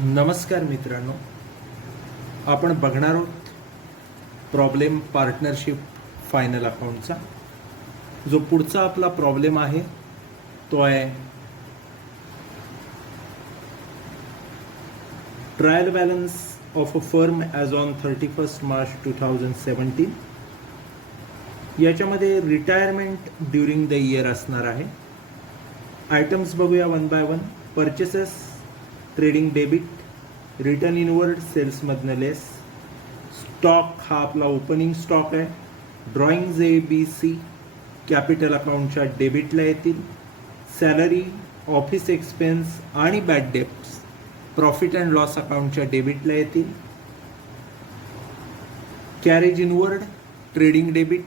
नमस्कार मित्रांनो, आपण बघणार आहोत प्रॉब्लेम पार्टनरशिप फायनल अकाउंटचा. जो पुढचा आपला प्रॉब्लेम आहे तो आहे trial balance of a firm as on 31 March 2017. याच्यामध्ये रिटायरमेंट ड्युरिंग द इयर असणार आहे. आयटम्स बघूया one by one. Purchases trading debit, return inward सेल्समधनं लेस, स्टॉक हा आपला ओपनिंग स्टॉक आहे. ड्रॉइंग्ज ABC कॅपिटल अकाउंटच्या डेबिटला येतील. सॅलरी, ऑफिस एक्सपेन्स आणि bad debts profit and loss अकाउंटच्या डेबिटला येतील. Carriage inward trading debit,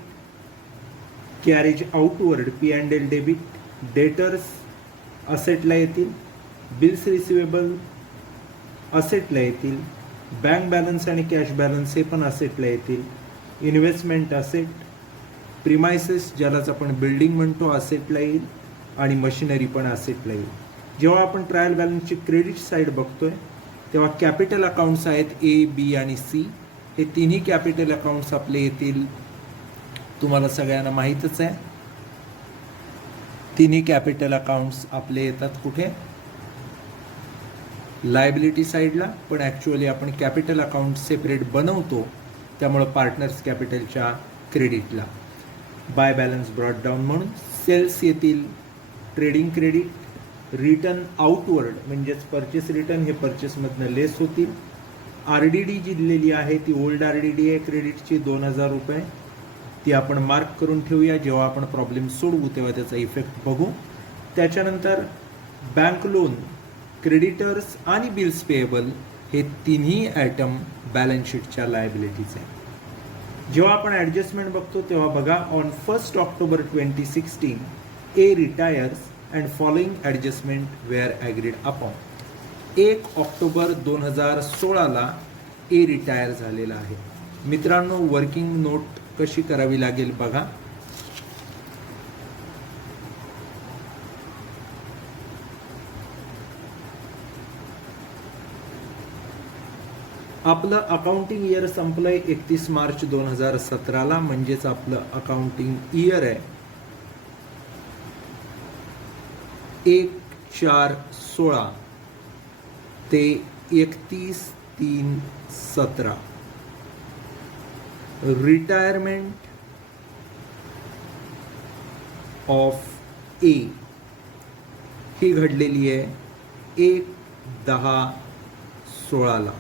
carriage outward P&L debit, debtors असेटला येतील. बिल्स रिसिवेबल असेटला येतील. बँक बॅलन्स आणि कॅश बॅलन्स हे पण असेटला येतील. इन्व्हेस्टमेंट असेट, प्रिमायसेस ज्यालाच आपण बिल्डिंग म्हणतो असेटला येईल आणि मशिनरी पण असेटला येईल. जेव्हा आपण ट्रायल बॅलन्सची क्रेडिट साईड बघतोय तेव्हा कॅपिटल अकाउंट्स आहेत A, B आणि C. हे तिन्ही कॅपिटल अकाउंट्स आपले येतील. तुम्हाला सगळ्यांना माहीतच आहे, तिन्ही कॅपिटल अकाउंट्स आपले येतात कुठे? लायबिलिटी साईडला. पण ॲक्च्युअली आपण कॅपिटल अकाउंट सेपरेट बनवतो, त्यामुळं पार्टनर्स कॅपिटलच्या क्रेडिटला. बाय बॅलन्स ब्रॉट डाऊन म्हणून सेल्स येतील ट्रेडिंग क्रेडिट. रिटर्न आउटवर्ड म्हणजेच परचेस रिटर्न हे परचेसमधनं लेस होतील. RDD जी दिलेली आहे ती ओल्ड RDD आहे क्रेडिटची 2000 रुपये. ती आपण मार्क करून ठेवूया. जेव्हा आपण प्रॉब्लेम सोडवू तेव्हा त्याचा इफेक्ट बघू. त्याच्यानंतर बँक लोन, क्रेडिटर्स आणि बिल्स पेएबल हे तिन्ही आयटम बॅलन्स शीटच्या लायबिलिटीज आहे. जेव्हा आपण ॲडजस्टमेंट बघतो तेव्हा बघा, on 1 October 2016 A retires and following adjustment were agreed upon. 1 October 2016ला A रिटायर झालेला आहे. मित्रांनो, वर्किंग नोट कशी करावी लागेल बघा. आपलं अकाउंटिंग इयर संपलंय 31 मार्च 2017ला, म्हणजेच आपलं अकाउंटिंग इयर आहे 1/4/16 ते 31/3/17. रिटायरमेंट ऑफ A ही घडलेली आहे 1/10/16ला.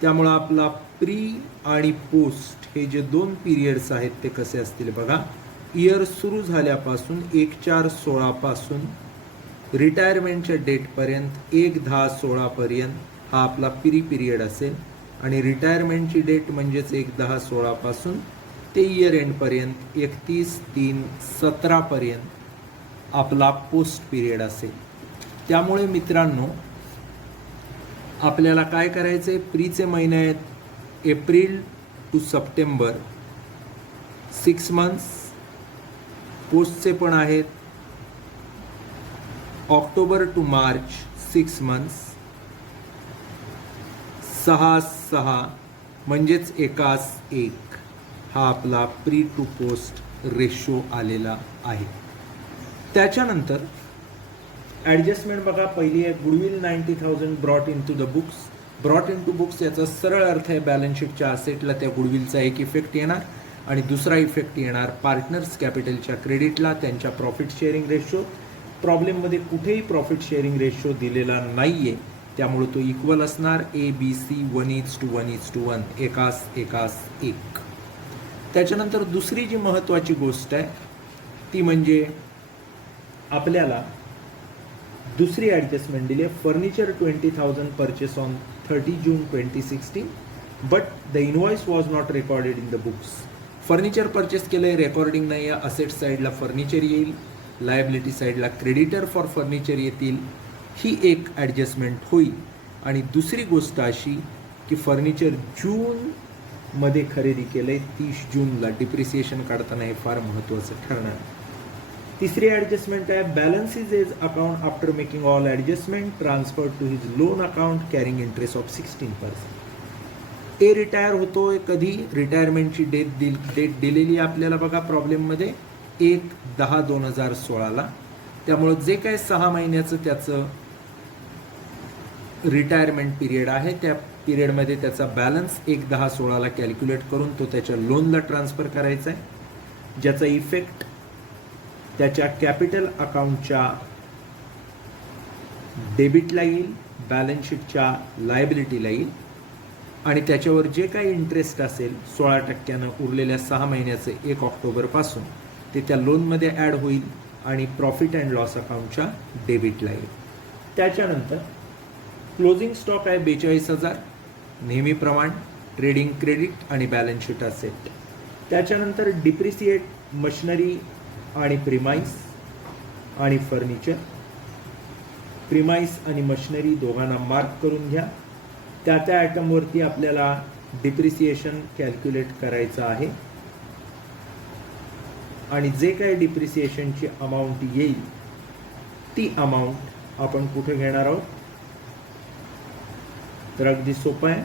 त्यामुळं आपला प्री आणि पोस्ट हे जे दोन पिरियड्स आहेत ते कसे असतील बघा. इयर सुरू झाल्यापासून 1/4/16 पासून रिटायरमेंटच्या डेटपर्यंत 1/10/16 पर्यंत हा आपला प्री पिरियड असेल आणि रिटायरमेंटची डेट म्हणजेच 1/10/16 पासून ते इयर एंडपर्यंत 31/3/17 पर्यंत आपला पोस्ट पिरियड असेल. त्यामुळे मित्रांनो, आपल्याला काय करायचं आहे, प्रीचे महिने आहेत एप्रिल टू सप्टेंबर 6 मंथ्स. पोस्टचे पण आहेत ऑक्टोबर टू मार्च 6 मंथ्स. 6/6 म्हणजेच 1/1 हा आपला प्री टू पोस्ट रेशो आलेला आहे. त्याच्यानंतर ॲडजस्टमेंट बघा. पहिली आहे goodwill 90,000 brought into the books. Brought into books याचा सरळ अर्थ आहे बॅलन्स शीटच्या असेटला त्या गुडविलचा एक इफेक्ट येणार आणि दुसरा इफेक्ट येणार पार्टनर्स कॅपिटलच्या क्रेडिटला त्यांच्या प्रॉफिट शेअरिंग रेशो. प्रॉब्लेममध्ये कुठेही प्रॉफिट शेअरिंग रेशो दिलेला नाही आहे, त्यामुळे तो इक्वल असणार ABC 1:1:1, 1:1:1. त्याच्यानंतर दुसरी जी महत्त्वाची गोष्ट आहे ती म्हणजे आपल्याला दुसरी ॲडजस्टमेंट दिली आहे. Furniture 20,000 purchase on 30 June 2016 but the invoice was not recorded in the books. Furniture purchase केलं आहे, रेकॉर्डिंग नाही आहे. असेट साईडला फर्निचर येईल, लायबिलिटी साईडला क्रेडिटर फॉर फर्निचर येतील. ही एक ॲडजस्टमेंट होईल. आणि दुसरी गोष्ट अशी की फर्निचर जूनमध्ये खरेदी केलं आहे, 30 जूनला डिप्रिसिएशन काढताना हे फार महत्त्वाचं ठरणार. तिसरी ॲडजस्टमेंट आहे balance is A's account after making all adjustment transfer to his loan account carrying interest of 16%. A retire होतोय कधी, रिटायरमेंटची डेट दिलेली आहे आपल्याला बघा प्रॉब्लेममध्ये 1/10/2016ला. त्यामुळं जे काय 6 महिन्याचं त्याचं रिटायरमेंट पिरियड आहे त्या पिरियडमध्ये त्याचा बॅलन्स 1/10/16ला कॅल्क्युलेट करून तो त्याच्या लोनला ट्रान्सफर करायचा आहे, ज्याचा इफेक्ट त्याच्या कॅपिटल अकाउंटच्या डेबिटला येईल, बॅलन्स शीटच्या लायबिलिटीला येईल आणि त्याच्यावर जे काही इंटरेस्ट असेल 16% उरलेल्या 6 महिन्याचं 1 ऑक्टोबरपासून ते त्या लोनमध्ये ॲड होईल आणि प्रॉफिट अँड लॉस अकाउंटच्या डेबिटला येईल. त्याच्यानंतर क्लोजिंग स्टॉक आहे 42,000 नेहमीप्रमाणे, ट्रेडिंग क्रेडिट आणि बॅलन्स शीट असेट. त्याच्यानंतर डिप्रिसिएट मशिनरी आणि प्रिमाइस आणि फर्निचर. प्रिमाइस आणि मशिनरी दोघांना मार्क करून घ्या. त्या आयटमवरती आपल्याला डिप्रिसिएशन कॅल्क्युलेट करायचं आहे आणि जे काही डिप्रिसिएशनची अमाऊंट येईल ती अमाऊंट आपण कुठे घेणार आहोत, तर अगदी सोपं आहे,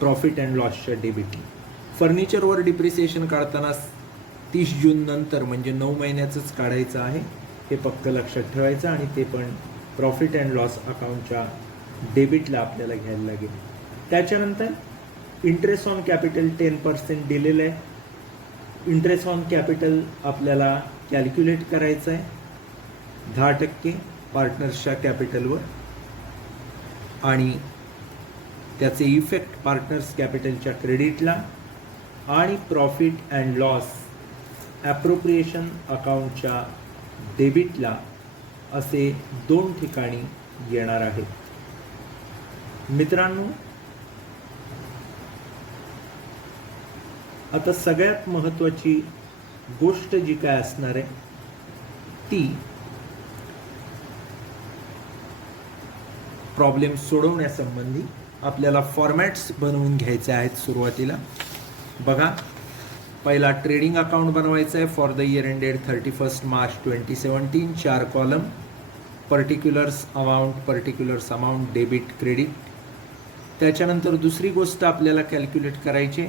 प्रॉफिट अँड लॉसच्या डेबिटला. फर्निचरवर डिप्रिसिएशन काढताना 30 जून नंतर म्हणजे 9 महिन्याचंच काढायचं आहे, हे पक्क लक्षात ठेवायचं आणि ते पण प्रॉफिट अँड लॉस अकाउंटच्या डेबिटला आपल्याला घ्यायला लागेल. त्याच्यानंतर इंटरेस्ट ऑन कॅपिटल 10% दिलेलं आहे. इंटरेस्ट ऑन कॅपिटल आपल्याला कॅल्क्युलेट करायचं आहे 10% पार्टनर्सच्या कॅपिटलवर आणि त्याचे इफेक्ट पार्टनर्स कॅपिटलच्या क्रेडिटला आणि प्रॉफिट अँड लॉस ॲप्रोप्रिएशन अकाउंटच्या डेबिटला असे 2 ठिकाणी येणार आहेत. मित्रांनो, आता सगळ्यात महत्त्वाची गोष्ट जी काय असणार आहे ती प्रॉब्लेम सोडवण्यासंबंधी आपल्याला फॉर्मॅट्स बनवून घ्यायचे आहेत. सुरुवातीला बघा, पहिला ट्रेडिंग अकाउंट बनवायचं आहे for the year ended 31 March 2017. 4 column, particulars amount debit credit. त्याच्यानंतर दुसरी गोष्ट आपल्याला कॅल्क्युलेट करायची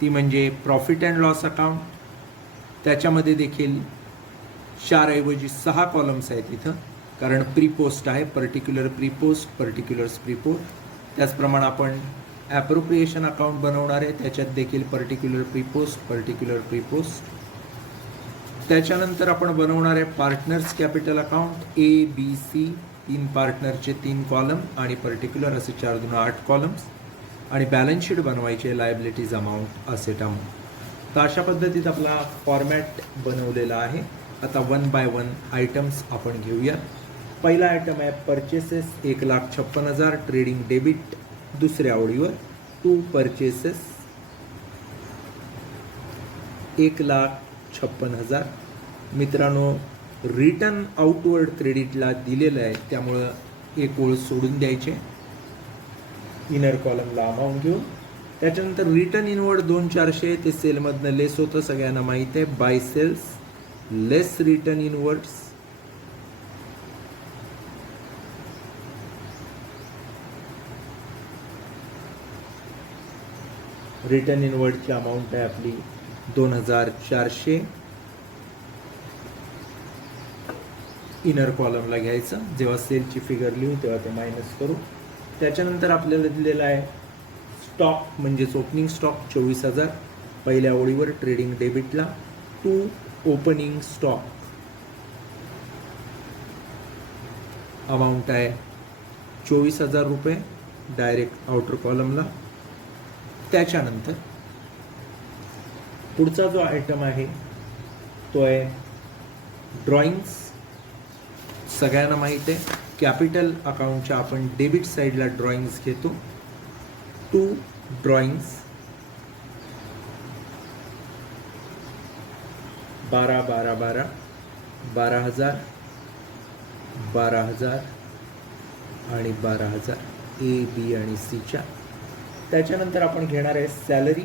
ती म्हणजे प्रॉफिट अँड लॉस अकाउंट. त्याच्यामध्ये देखील 4 ऐवजी 6 कॉलम्स आहेत इथं, कारण प्रीपोस्ट आहे, पर्टिक्युलर प्रीपोस्ट, पर्टिक्युलर्स प्रीपोस्ट. त्याचप्रमाणे आपण ॲप्रोप्रिएशन अकाउंट बनवणार आहे, त्याच्यात देखील पर्टिक्युलर प्रीपोस्ट. त्याच्यानंतर आपण बनवणार आहे partners capital account ABC, 3 पार्टनरचे 3 column आणि पर्टिक्युलर असे 4 दून 8 कॉलम्स आणि बॅलन्स शीट बनवायचे लायबिलिटीज अमाऊंट, असेट अमाऊंट. तर अशा पद्धतीत आपला फॉर्मॅट बनवलेला आहे. आता 1 बाय 1 आयटम्स आपण घेऊया. पहिला आयटम आहे परचेसेस 1,56,000 ट्रेडिंग डेबिट दुसऱ्या ओळीवर. 2 परचेसेस 1,56,000. मित्रांनो, रिटर्न आउटवर्ड क्रेडिटला दिलेलं आहे त्यामुळं एक ओळ सोडून द्यायचे, इनर कॉलमला अमाऊंट घेऊन. त्याच्यानंतर रिटर्न इनवर्ड 2,400 ते सेलमधनं लेस होतं, सगळ्यांना माहीत आहे. By sales less return inwards. Return इनवर्डची अमाऊंट आहे आपली 2,400. इनर कॉलमला घ्यायचं, जेव्हा सेलची फिगर लिहू तेव्हा ते मायनस करू. त्याच्यानंतर आपल्याला दिलेला आहे स्टॉक म्हणजेच ओपनिंग स्टॉक 24,000 पहिल्या ओळीवर ट्रेडिंग डेबिटला. 2 ओपनिंग स्टॉक अमाऊंट आहे 24,000 रुपये डायरेक्ट आउटर कॉलमला. त्याच्यानंतर पुढचा जो आयटम आहे तो आहे ड्रॉइंग्स. सगळ्यांना माहीत आहे कॅपिटल अकाउंटच्या आपण डेबिट साईडला ड्रॉइंग्स घेतो. 2 ड्रॉइंग्स 12, 12, 12, 12,000, 12,000 आणि 12,000 A, B आणि Cच्या. त्याच्यानंतर आपण घेणार आहे सॅलरी,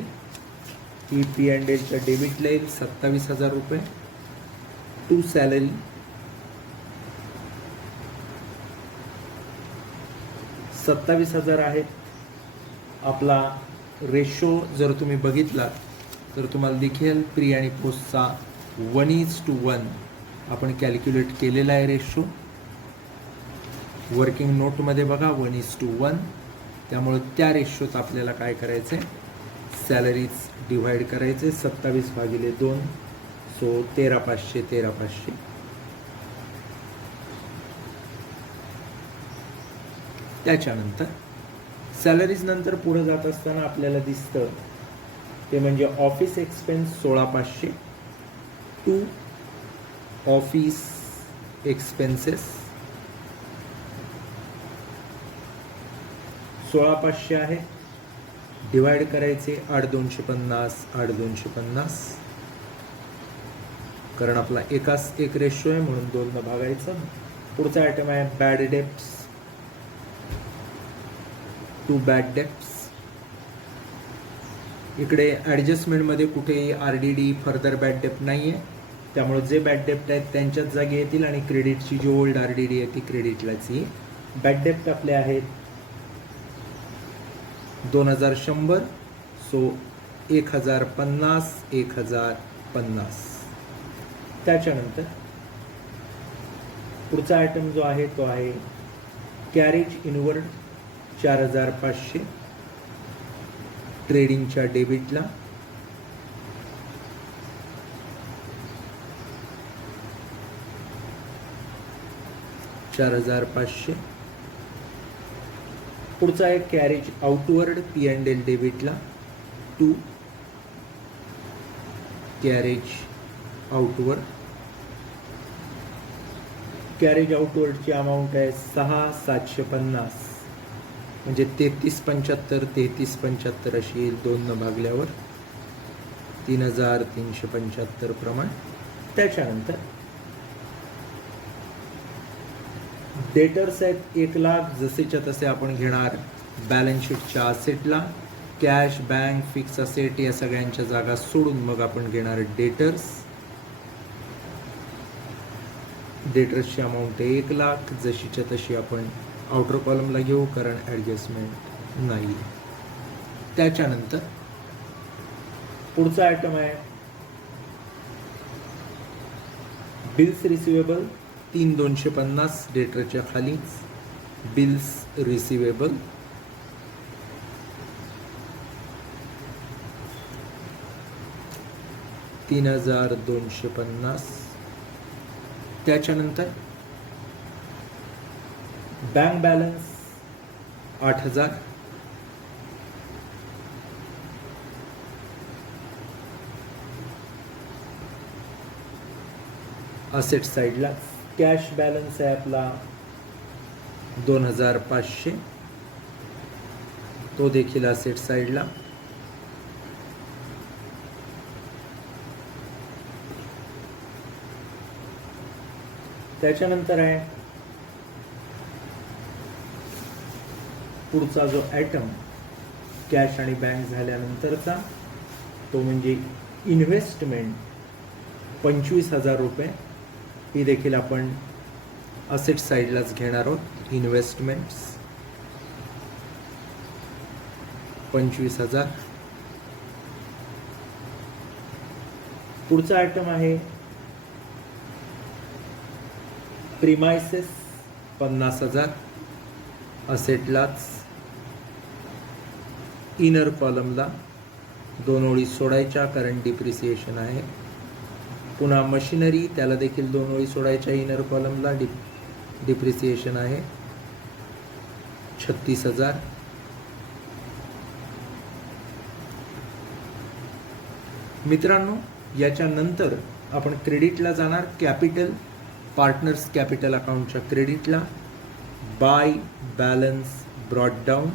ही P&Lच्या डेबिटला येईल 27,000 रुपये. टू सॅलरी 27,000 आहेत. आपला रेशो जर तुम्ही बघितला तर तुम्हाला दिसेल प्री आणि पोस्टचा 1:1 आपण कॅल्क्युलेट केलेला आहे रेशो. वर्किंग नोटमध्ये बघा 1:1. त्यामुळे त्या रेशोत आपल्याला काय करायचं आहे, सॅलरीज डिव्हाइड करायचे 27/2. सो 13,500 13,500. त्याच्यानंतर सॅलरीज नंतर पुढे जात असताना आपल्याला दिसतं ते म्हणजे office expense 16,500 to office expenses 16,500 आहे. डिवाइड करायचे 8,250 8,250, कारण आपला एकाच एक रेशो आहे म्हणून 2 भागायचं. पुढचा आयटम आहे bad debts to bad debts. इकडे ॲडजस्टमेंटमध्ये कुठेही RDD फर्दर बॅड डेप्ट नाही आहे, त्यामुळे जे बॅड डेप्ट आहेत त्यांच्याच जागी येतील आणि क्रेडिटची जी ओल्ड RDD आहे ती क्रेडिटलाच येईल. बॅड डेप्ट आपले आहेत 2,100. सो 1,050 1,050. त्याच्यानंतर पुढचा आयटम जो आहे तो आहे कॅरेज इनवर्ड 4,500 ट्रेडिंगच्या डेबिटला. $4,500. पुढचा आहे कॅरेज आउटवर्ड P&L डेबिटला टू कॅरेज आउटवर्ड. कॅरेज आउटवर्डची अमाऊंट आहे 6,750, म्हणजे 33,75 33,75 अशी येईल 2 भागल्यावर 3,375 प्रमाण. त्याच्यानंतर डेटर्स आहेत 1,00,000 जसेच्या तसे आपण घेणार बॅलन्स शीटच्या असेटला. कॅश, बँक, फिक्स असेट या सगळ्यांच्या जागा सोडून मग आपण घेणार डेटर्स. डेटर्सची अमाऊंट आहे 1,00,000 जशीच्या तशी आपण आउटर कॉलमला घेऊ, कारण ॲडजस्टमेंट नाही. त्याच्यानंतर पुढचा आयटम आहे बिल्स रिसिवेबल 3,250 डेटरच्या खालीच बिल्स रिसिवेबल. $3,250. त्याच्यानंतर बँक बॅलन्स 8,000. असेट साईडला कॅश बॅलन्स आहे आपला 2,500, तो देखील असेट साईडला. त्याच्यानंतर आहे पुढचा जो आयटम कॅश आणि बँक झाल्यानंतरचा, तो म्हणजे इन्व्हेस्टमेंट 25,000 रुपये. ही देखील आपण असेट साईडलाच घेणार आहोत. इन्व्हेस्टमेंट्स 25,000. पुढचा आयटम आहे प्रिमायसेस 50,000 असेटलाच. इनर कॉलमला 2 ओळी सोडायच्या, कारण डिप्रिसिएशन आहे. पुन्हा मशिनरी, त्याला देखील 2 ओळी सोडायच्या इनर कॉलमला, डिप्रिसिएशन आहे 36,000. मित्रांनो, याच्यानंतर आपण क्रेडिटला जाणार. कॅपिटल पार्टनर्स कॅपिटल अकाउंटच्या क्रेडिटला बाय बॅलन्स ब्रॉट डाऊन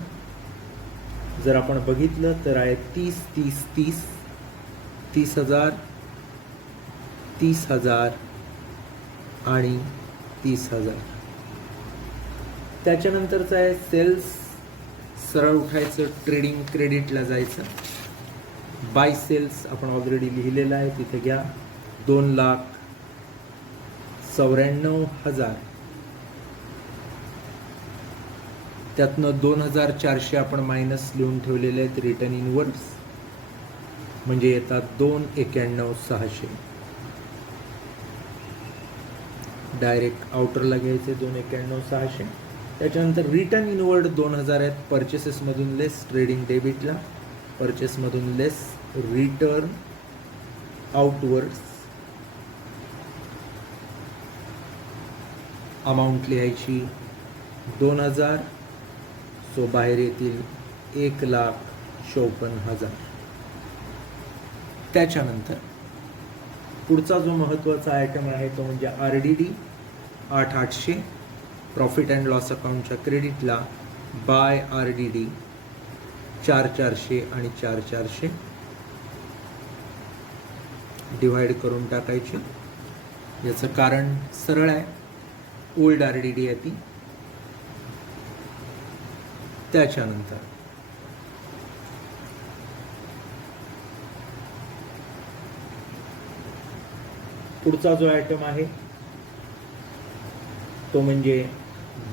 जर आपण बघितलं तर आहे 30 30 30 30,000 30,000 आणि 30,000. त्याच्यानंतरचं आहे सेल्स, सरळ उठायचं, ट्रेडिंग क्रेडिटला जायचं. बाय सेल्स आपण ऑलरेडी लिहिलेलं आहे, तिथे घ्या 2,00,000 94,000, त्यातनं 2,400 आपण मायनस लिहून ठेवलेले आहेत रिटर्न इनवर्ड्स, म्हणजे येतात 291,600. डायरेक्ट आउटरला घ्यायचे 291,600. त्याच्यानंतर रिटर्न इनवर्ड 2,000 आहेत परचेसेसमधून लेस, ट्रेडिंग डेबिटला परचेसमधून लेस, रिटर्न आउटवर्ड्स अमाऊंट लिहायची 2,000, सो बाहेर येतील 1,54,000. त्याच्यानंतर पुढचा जो महत्त्वाचा आयटम आहे तो म्हणजे RDD 8,800, प्रॉफिट अँड लॉस अकाउंटच्या क्रेडिटला बाय RDD 4,400 आणि 4,400 डिवाइड करून टाकायचे. याचं कारण सरळ आहे, ओल्ड RDD आहे ती. त्याच्यानंतर पुढचा जो आयटम आहे तो म्हणजे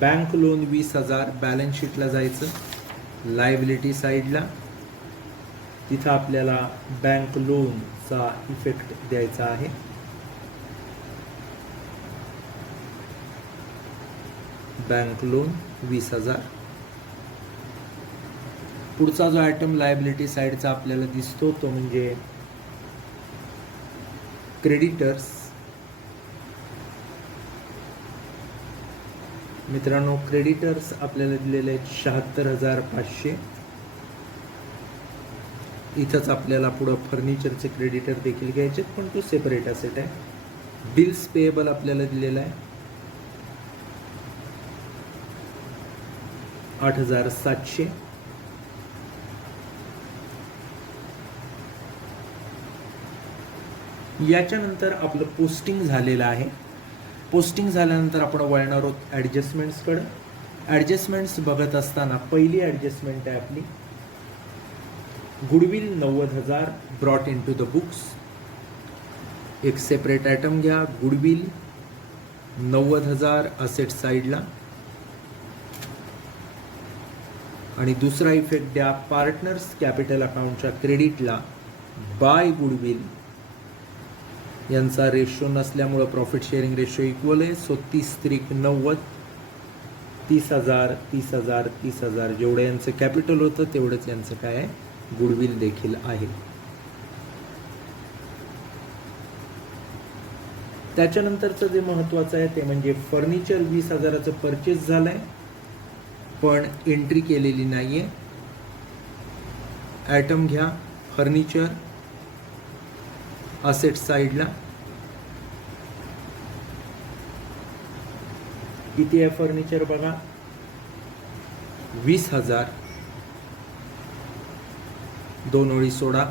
बँक लोन 20,000, बॅलन्स शीटला जायचं, लायबिलिटी साईडला, तिथं आपल्याला बँक लोनचा इफेक्ट द्यायचा आहे. Bank loan 20,000. पुढचा जो आयटम लायबिलिटी साईडचा आपल्याला दिसतो तो म्हणजे क्रेडिटर्स. मित्रांनो, क्रेडिटर्स आपल्याला दिलेले आहेत 76,500. इथंच आपल्याला पुढं फर्निचरचे क्रेडिटर देखील घ्यायचे, पण तो सेपरेट असेट आहे. बिल्स पेएबल आपल्याला दिलेला आहे 8,700. याच्यानंतर आपलं पोस्टिंग झालेलं आहे. पोस्टिंग झाल्यानंतर आपण वळणार आहोत ॲडजस्टमेंट्सकडं. ॲडजस्टमेंट्स बघत असताना पहिली ॲडजस्टमेंट आहे आपली goodwill 90,000 brought into the books. एक सेपरेट आयटम घ्या, गुडविल 90,000 असेट साईडला. आणि दुसरा इफेक्ट द्या पार्टनर्स कॅपिटल अकाउंटच्या क्रेडिटला बाय गुडविल. यांचा रेशो नसल्यामुळं प्रॉफिट शेअरिंग रेशो इक्वल आहे, सो 30-90, 30,000, 30,000, 30,000 जेवढं यांचं कॅपिटल होतं तेवढंच यांचं काय आहे, गुडविल देखील आहे. त्याच्यानंतरचं जे महत्त्वाचं आहे ते म्हणजे फर्निचर 20,000चं परचेस झालं आहे पण एंट्री केलेली नाही आहे. आयटम घ्या फर्निचर असेट साईडला. किती आहे फर्निचर बघा, 20,000. 2 ओळी सोडा.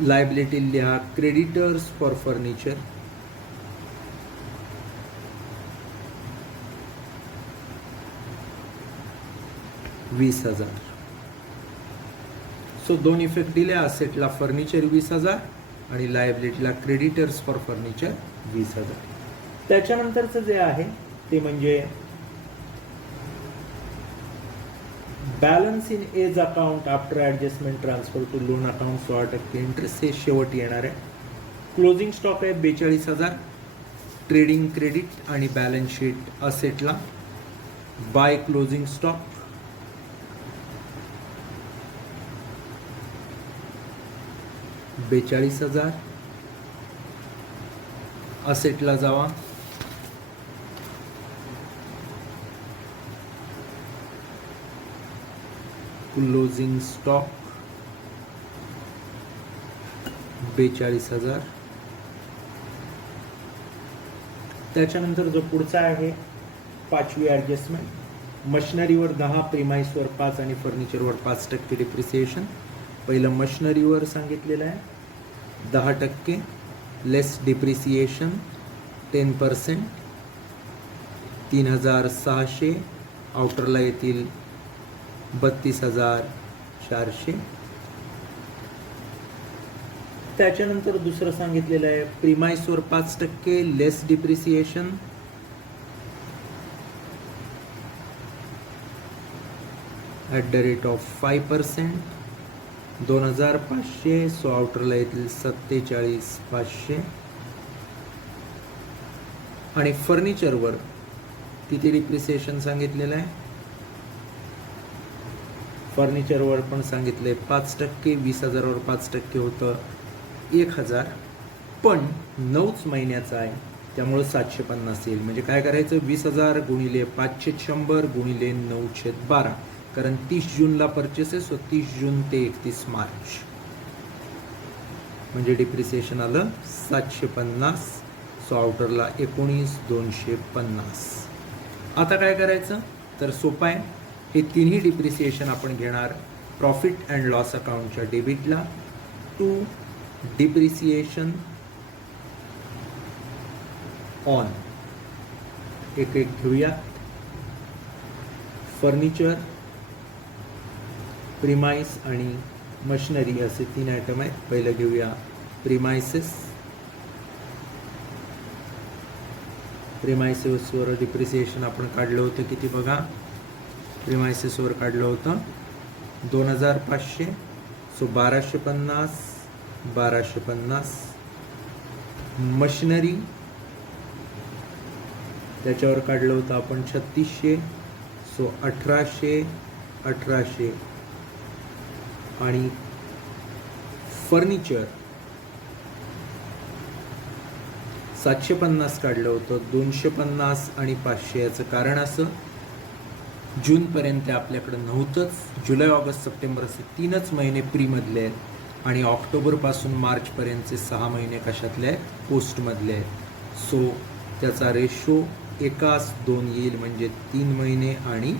लायबिलिटी लिहा creditors for furniture. $20,000. So 2 effect दिले, असेटला फर्निचर 20,000 आणि लायबिलिटीला क्रेडिटर्स फॉर फर्निचर 20,000. त्याच्यानंतरचं जे आहे ते म्हणजे balance in A's account after adjustment transfer to loan account 16% interest, हे शेवट येणार आहे. क्लोजिंग स्टॉक आहे 42,000. ट्रेडिंग क्रेडिट आणि बॅलन्स शीट असेटला बाय क्लोजिंग स्टॉक 42,000. असेटला जावा, क्लोजिंग स्टॉक 42,000. त्याच्यानंतर जो पुढचा आहे पाचवी ॲडजस्टमेंट, मशिनरीवर 10, प्रिमाइसवर 5 आणि फर्निचरवर 5% डिप्रिसिएशन. पहिलं मशिनरीवर सांगितलेलं आहे 10%, लेस डिप्रिसिएशन 10%, 3,600. आउटरला येतील 32,400. त्याच्यानंतर दुसरं सांगितलेलं आहे प्रिमाइसवर 5% लेस डिप्रिसिएशन, @ 5%, 2500. सो आउटरला येतील 47500. आणि फर्निचरवर किती डिप्रिसिएशन सांगितलेलं आहे, फर्निचरवर पण सांगितले 5%. 20,000वर 5% होतं 1,000, पण 9च महिन्याचा आहे त्यामुळं 750 येईल. म्हणजे काय करायचं, 20,000 गुणिले 500 गुणिले 9/12, कारण 30 जूनला परचेस आहे. सो 30 जून ते 31 मार्च म्हणजे डिप्रिसिएशन आलं 750. सो आउटरला 19,250. आता काय करायचं, तर सोपं आहे. हे तिन्ही डिप्रिसिएशन आपण घेणार प्रॉफिट अँड लॉस अकाउंटच्या डेबिटला. टू डिप्रिसिएशन ऑन, एक एक घेऊया. फर्निचर, प्रिमाइस आणि मशिनरी असे 3 आयटम आहेत. पहिलं घेऊया प्रिमाइसेस. प्रिमाइसेसवर डिप्रिसिएशन आपण काढलं होतं किती बघा, प्रिमाइसेसवर काढलं होतं 2,500. सो 1,250, 1,250. मशिनरी त्याच्यावर काढलं होतं आपण 3,600. सो 1,800, 1,800. आणि फर्निचर 750 काढलं होतं. 250 आणि 500. याचं कारण असं, जूनपर्यंत आपल्याकडं नव्हतंच. जुलै, ऑगस्ट, सप्टेंबर असे 3च महिने प्रीमधले आहेत आणि ऑक्टोबरपासून मार्चपर्यंतचे 6 महिने कशातले आहेत, पोस्टमधले आहेत. सो त्याचा रेशो 1:2 येईल, म्हणजे 3 महिने आणि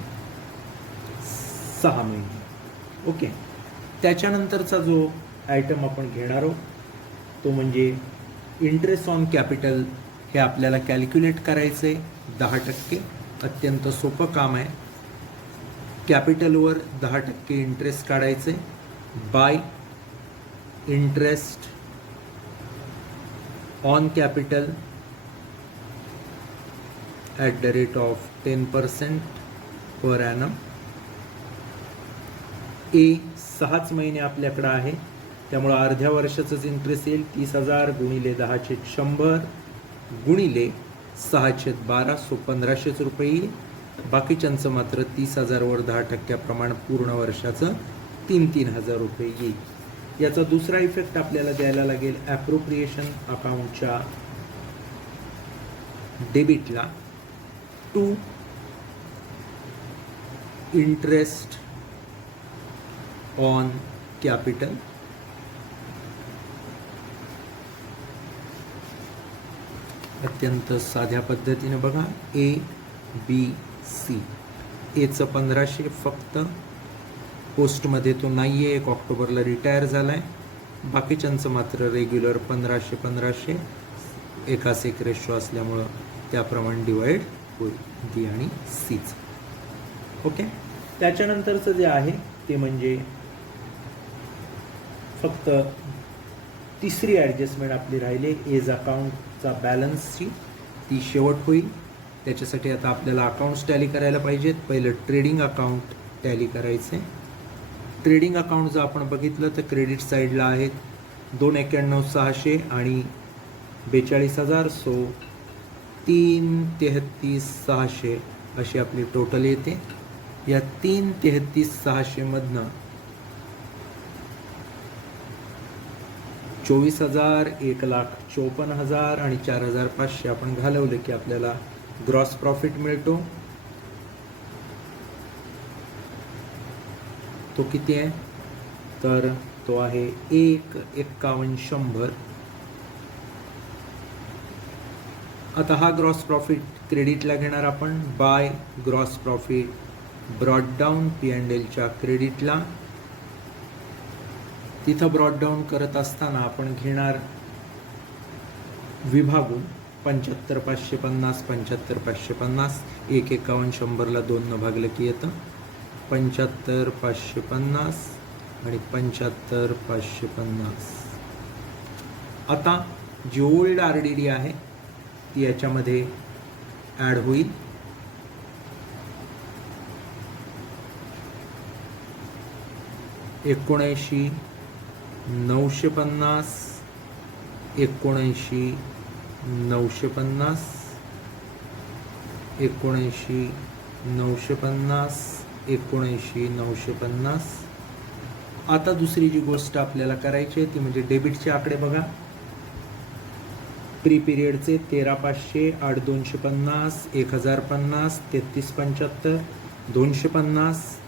6 महिने. ओके. त्याच्यानंतरचा जो आयटम आपण घेणार आहोत तो म्हणजे इंटरेस्ट ऑन कॅपिटल. हे आपल्याला कॅल्क्युलेट करायचं आहे 10%. अत्यंत सोपं काम आहे. कॅपिटलवर 10% इंटरेस्ट काढायचं आहे by interest on capital @ 10% per annum. 6च महिने आपल्याकडं आहे त्यामुळं अर्ध्या वर्षाचंच इंटरेस्ट येईल. 30,000 गुणिले 10/100 गुणिले 6/12. सो 1,500 रुपये येईल. बाकीच्यांचं मात्र 30,000वर 10% प्रमाण पूर्ण वर्षाचं 3,000 रुपये येईल. याचा दुसरा इफेक्ट आपल्याला द्यायला लागेल ॲप्रोप्रिएशन अकाउंटच्या डेबिटला. To interest on capital. अत्यंत साध्या पद्धतीने बघा, ABC. एचं 1,500 फक्त, पोस्टमध्ये तो नाही आहे, 1 ऑक्टोबरला रिटायर झाला आहे. बाकीच्यांचं मात्र रेग्युलर 1,500 एकास एक रेशो असल्यामुळं त्याप्रमाणे डिवाइड होईल डी आणि सीच. ओके. त्याच्यानंतरचं जे आहे ते म्हणजे फक्त तिसरी ॲडजस्टमेंट आपली राहिली, एज अकाउंटचा बॅलन्सची, ती शेवट होईल. त्याच्यासाठी आता आपल्याला अकाउंट्स टॅली करायला पाहिजेत. पहिलं ट्रेडिंग अकाउंट टॅली करायचं आहे. ट्रेडिंग अकाउंट जर आपण बघितलं तर क्रेडिट साईडला आहेत 291,600 आणि 42,000. सो 333,600 अशी आपली टोटल येते. या 333,600 मधनं 24,000, 1,54,000 आणि 4,500 आपण घालवले की आपल्याला ग्रॉस प्रॉफिट मिळतो. तो किती आहे, तर तो आहे 1,51,100. आता हा ग्रॉस प्रॉफिट क्रेडिटला घेणार आपण by gross profit brought down P&Lच्या क्रेडिटला. तिथं ब्रॉड डाऊन करत असताना आपण घेणार विभागून 75,550, 75,550. 1,51,100ला 2 भागलं की येतं 75,550 आणि 75,550. आता जी ओल्ड RDD आहे ती याच्यामध्ये ॲड होईल. $79,950 $79,950 $79,950 $79,950. आता दुसरी जी गोष्ट आपल्याला करायची आहे ती म्हणजे डेबिटचे आकडे बघा. प्री पिरियडचे 13,500 8,250 1,050 33,75 250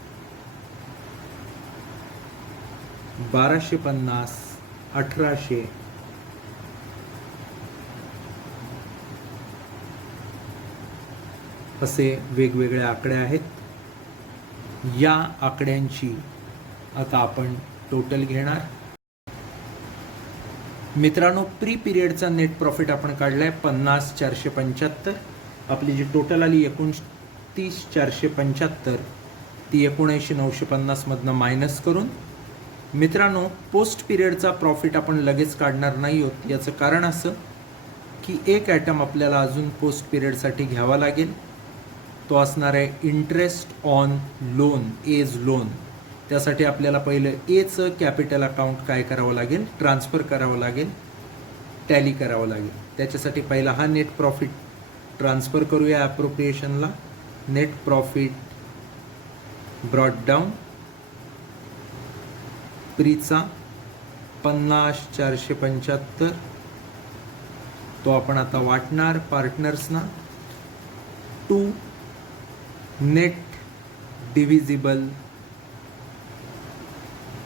1,250 1,800 असे वेगवेगळे आकडे आहेत. या आकड्यांची आता आपण टोटल घेणार. मित्रांनो, प्री पिरियडचा नेट प्रॉफिट आपण काढलाय 50,475. आपली जी टोटल आली 29,475 ती 79,950 मधनं मायनस करून. मित्रांनो, पोस्ट पिरियडचा प्रॉफिट आपण लगेच काढणार नाही आहोत. याचं कारण असं की एक आयटम आपल्याला अजून पोस्ट पिरियडसाठी घ्यावा लागेल. तो असणार आहे interest on loan, A's loan. त्यासाठी आपल्याला पहिलं एचं कॅपिटल अकाउंट काय करावं लागेल, ट्रान्सफर करावं लागेल, टॅली करावं लागेल. त्याच्यासाठी पहिला हा नेट प्रॉफिट ट्रान्सफर करूया ॲप्रोप्रिएशनला. नेट प्रॉफिट ब्रॉट डाऊन प्रीचा 50,475 तो आपण आता वाटणार पार्टनर्सना. To net divisible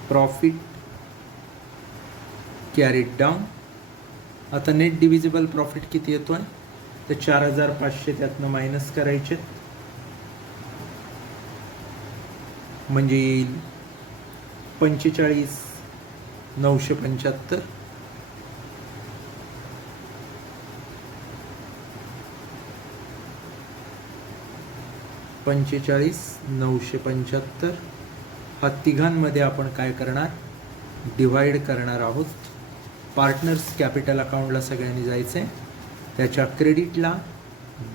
profit carried down. आता नेट डिव्हिजिबल प्रॉफिट किती येतो आहे तर 4,500 त्यातनं मायनस करायचे म्हणजे येईल 45,975. $45,975 हा तिघांमध्ये आपण काय करणार, डिवाइड करणार आहोत. पार्टनर्स कॅपिटल अकाउंटला सगळ्यांनी जायचं आहे. त्याच्या क्रेडिटला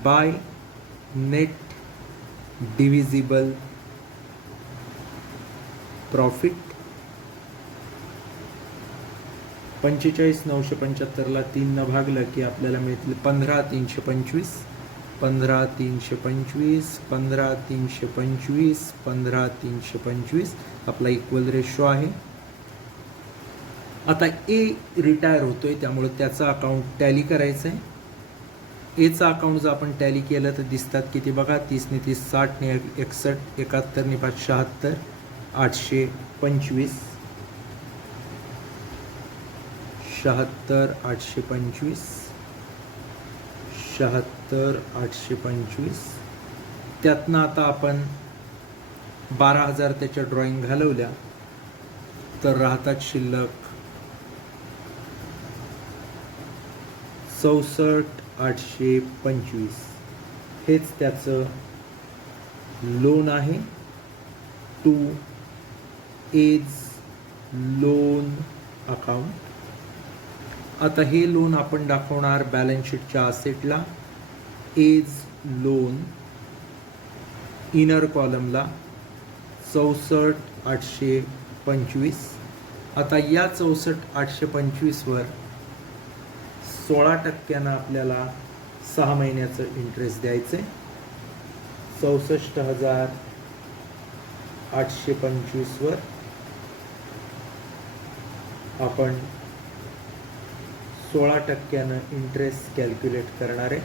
बाय नेट डिव्हिजिबल प्रॉफिट 45,975ला 3 भागलं की आपल्याला मिळतील 15,325 15,325 15,325 15,325 आपला इक्वल रेशो आहे. आता ए रिटायर होतोय त्यामुळे त्याचा अकाउंट टॅली करायचं आहे. एचा अकाउंट जर आपण टॅली केलं तर दिसतात किती बघा, 30 ने 30 60 ने 61 71 ने 5 76 825 76 825 76 825. त्यातनं आता आपण 12,000 त्याच्या ड्रॉइंग घालवल्या तर राहतात शिल्लक 64,825. हेच त्याचं लोन आहे. To A's loan account. आता हे लोन आपण दाखवणार बॅलन्स शीटच्या असेटला. एज लोन इनर कॉलमला 64,825. आता या 64,825 वर 16% आपल्याला 6 महिन्याचं इंटरेस्ट द्यायचं आहे. 64,825 वर आपण 16% इंटरेस्ट कॅल्क्युलेट करणार आहे.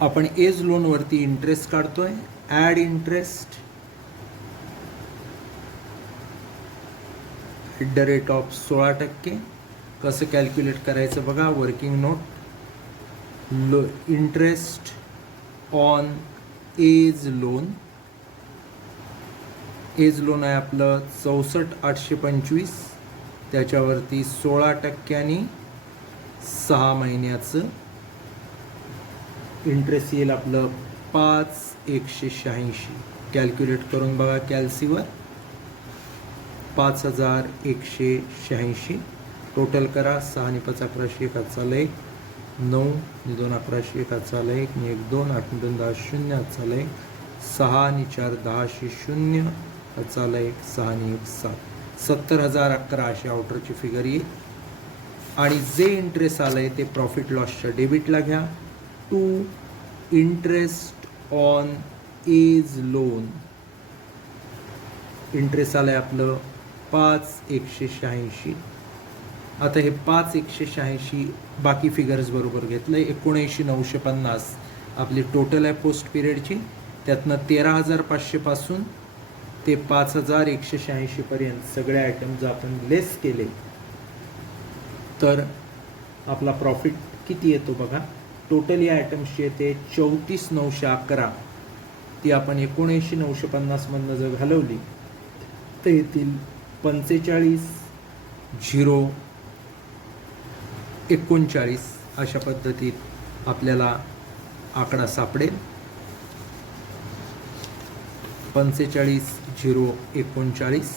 आपण एज लोन वरती इंटरेस्ट काढतोय. Add interest @ rate of 16%. कसं कॅल्क्युलेट करायचं बघा, working note. Interest on A's loan. A's loan आहे आपलं 64,825. त्याच्यावरती 16% 6 महिन्याचं इंटरेस्ट येईल आपलं 5,186. कॅल्क्युलेट करून बघा कॅल्सीवर. 5186. टोटल करा. 6 आणि 5 11 1 चाललं 1, 9 आणि 2 11 1 चाललं 1 आणि 1 2 8 आणि 2 10 0 चाललं 1, 6 आणि 4 10 0 चाललं 1, 6 आणि 1 7. 70,011 अशी आउटरची फिगर येईल. आणि जे इंटरेस्ट आलं आहे ते प्रॉफिट लॉसच्या डेबिटला घ्या. To interest on A's loan. Interest आलं आहे आपलं 5,186. आता हे 5,186 बाकी फिगर्स बरोबर घेतलं आहे. 79,950 आपली टोटल आहे पोस्ट पिरियडची. त्यातनं 13,500 पासून ते 5,186 पर्यंत सगळे आयटम्स आपण लेस केले तर आपला प्रॉफिट किती येतो बघा. टोटल या आयटम्सची येते 34,911. ती आपण 79,950 मधनं जर घालवली तर येतील 45,039 अशा पद्धतीत आपल्याला आकडा सापडेल. 45,039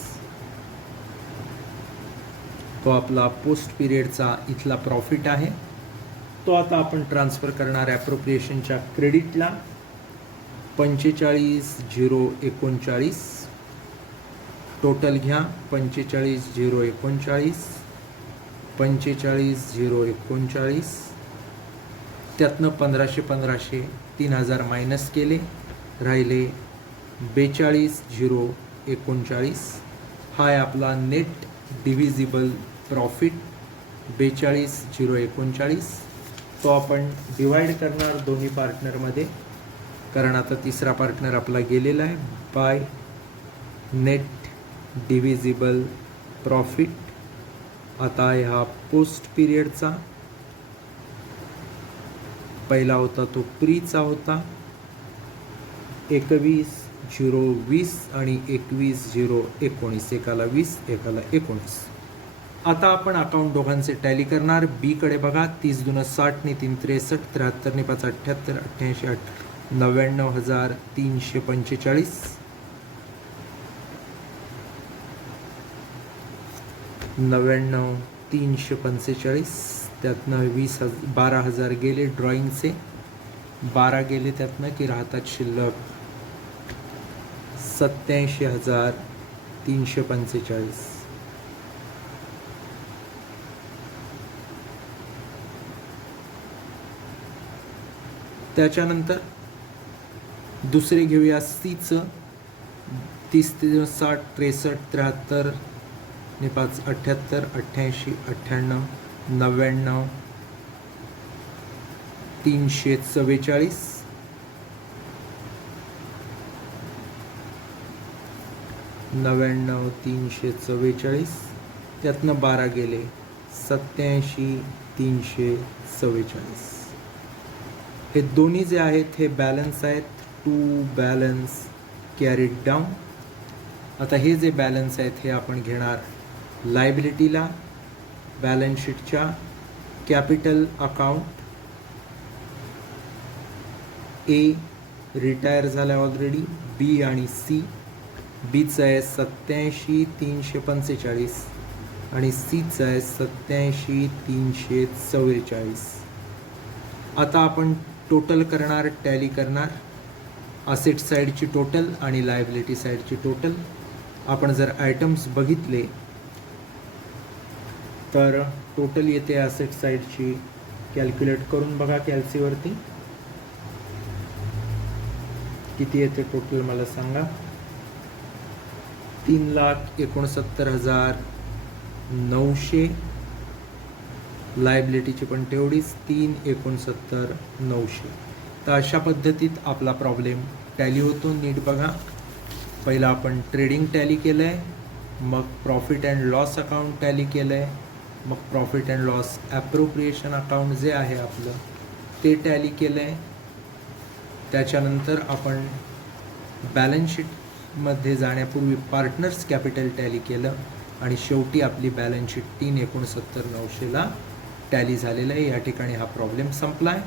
तो आपला पोस्ट पिरियडचा इथला प्रॉफिट आहे. तो आता आपण ट्रान्सफर करणार ॲप्रोप्रिएशनच्या क्रेडिटला. 45,039 टोटल घ्या. 45,039 45,039 त्यातनं 1500 3,000 मायनस केले, राहिले 42,039. हा आहे आपला नेट डिव्हिजिबल प्रॉफिट 42,039. तो आपण डिवाइड करणार दोन्ही पार्टनरमध्ये, कारण आता तिसरा पार्टनर आपला गेलेला आहे, बाय नेट डिव्हिजिबल प्रॉफिट. आता ह्या पोस्ट पिरियडचा पहिला होता तो प्रीचा होता 21,020 आणि 21,019. एकाला 20 एकाला 19. आता आपण अकाउंट दोघांचे टॅली करणार. बी कडे बघा. 30 दून 60 ने 3 63 73 ने 5 78 88 99,345 99,345. त्यातनं 12,000 गेले ड्रॉइंगचे, 12 गेले त्यातनं की राहतात शिल्लक 87,345. त्याच्यानंतर दुसरे घेऊया सीचं. 30 ते 60 63 73 ने 5 78 88 98 99 344. 99,344. त्यातनं 12 गेले 87,344. हे दोन्ही जे आहेत हे बॅलन्स आहेत. To balance carried down. आता हे जे बॅलन्स आहेत हे आपण घेणार लायबिलिटीला. बॅलन्स शीटच्या कॅपिटल अकाउंट ए रिटायर झाला ऑलरेडी. बी आणि सी. बीचं आहे 87,345 आणि सीचं आहे 87,344. आता आपण टोटल करणार, टॅली करणार असेट साईडची टोटल आणि लायबिलिटी साईडची टोटल. आपण जर आयटम्स बघितले तर टोटल येते असेट साईडची. कॅल्क्युलेट करून बघा कॅल्सीवरती किती येते टोटल मला सांगा. 3,69,900. लायबिलिटीची पण तेवढीच 3,69,900. तर अशा पद्धतीत आपला प्रॉब्लेम टॅली होतो. नीट बघा. पहिला आपण ट्रेडिंग टॅली केलं आहे, मग profit and loss account tally केलं आहे, मग प्रॉफिट अँड लॉस ॲप्रोप्रिएशन अकाउंट जे आहे आपलं ते टॅली केलं आहे. त्याच्यानंतर आपण बॅलन्स शीटमध्ये जाण्यापूर्वी पार्टनर्स कॅपिटल टॅली केलं आणि शेवटी आपली बॅलन्स शीट 3,69,900ला टॅली झालेलं आहे. या ठिकाणी हा प्रॉब्लेम संपला आहे.